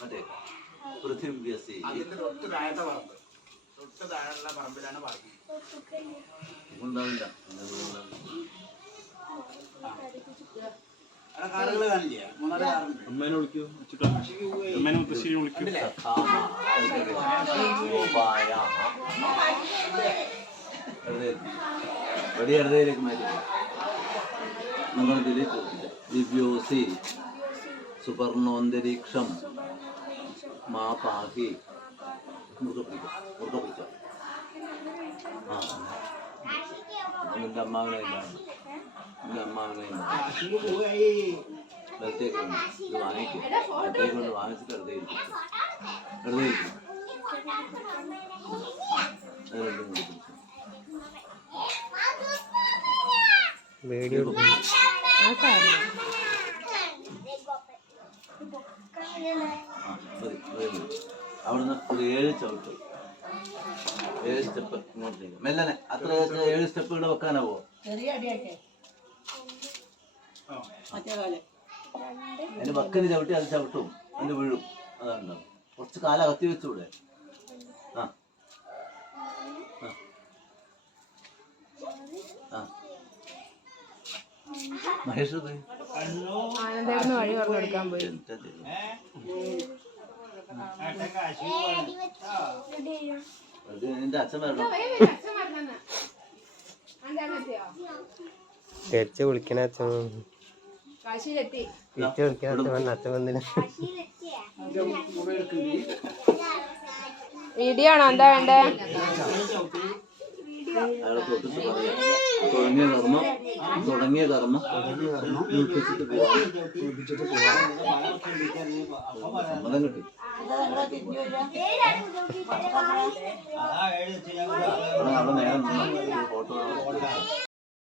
മറ്റേ പൃഥ്വി അതിന്റെ തൊട്ട് താഴത്തെ പറമ്പ്, തൊട്ട് താഴെയുള്ള പറമ്പിലാണ് പാർക്കിംഗ്. ഉണ്ടാവില്ല. കാറുകൾ കാണില്ല, മൂന്നാല് കാറുണ്ട്. അമ്മേനെ വിളിക്കൂ, അമ്മേനെ മുത്തശ്ശേരി വിളിക്കൂ. ദിവ്യോസി സുവർണോന്തരീക്ഷം മാ പാഹി. മുറുകപ്പിടിച്ചോ. ആ നിന്റെ അമ്മാവനെ നിന്റെ അമ്മാവനെ അടുത്തേക്ക് ഇത് വാങ്ങിക്കും. അടുത്തേക്ക് കൊണ്ട് വാങ്ങിച്ചിട്ട് അടുത്തേക്ക് അടുത്തേക്ക് അവിടുന്ന് ഒരു 7 ചവിട്ട്, 7 സ്റ്റെപ്പ് ഇങ്ങോട്ടേക്ക് മെല്ലനെ. അത്ര 7 സ്റ്റെപ്പ് ഇവിടെ വെക്കാനാവോ? അതിന് വക്കിന് ചവിട്ടി അത് ചവിട്ടും, അതിന് വീഴും. അതുണ്ടാവും. കുറച്ച് കാലം അകത്തി വെച്ചൂടെ? ആ ആ മഹേഷ് വഴി പറഞ്ഞു കൊടുക്കാൻ പോയി. നിന്റെ അച്ഛൻ വരണം. വിളിക്കണ അച്ഛൻ അച്ഛൻ വന്നില്ല. വീഡിയോ ആണോ? എന്താ വേണ്ടേ? അയാളെ തൊട്ടിട്ട് പറയാം, തുടങ്ങിയ കർമ്മം ഏൽപ്പിച്ചിട്ട് പോവാം. സമ്മതം കിട്ടി. അവിടെ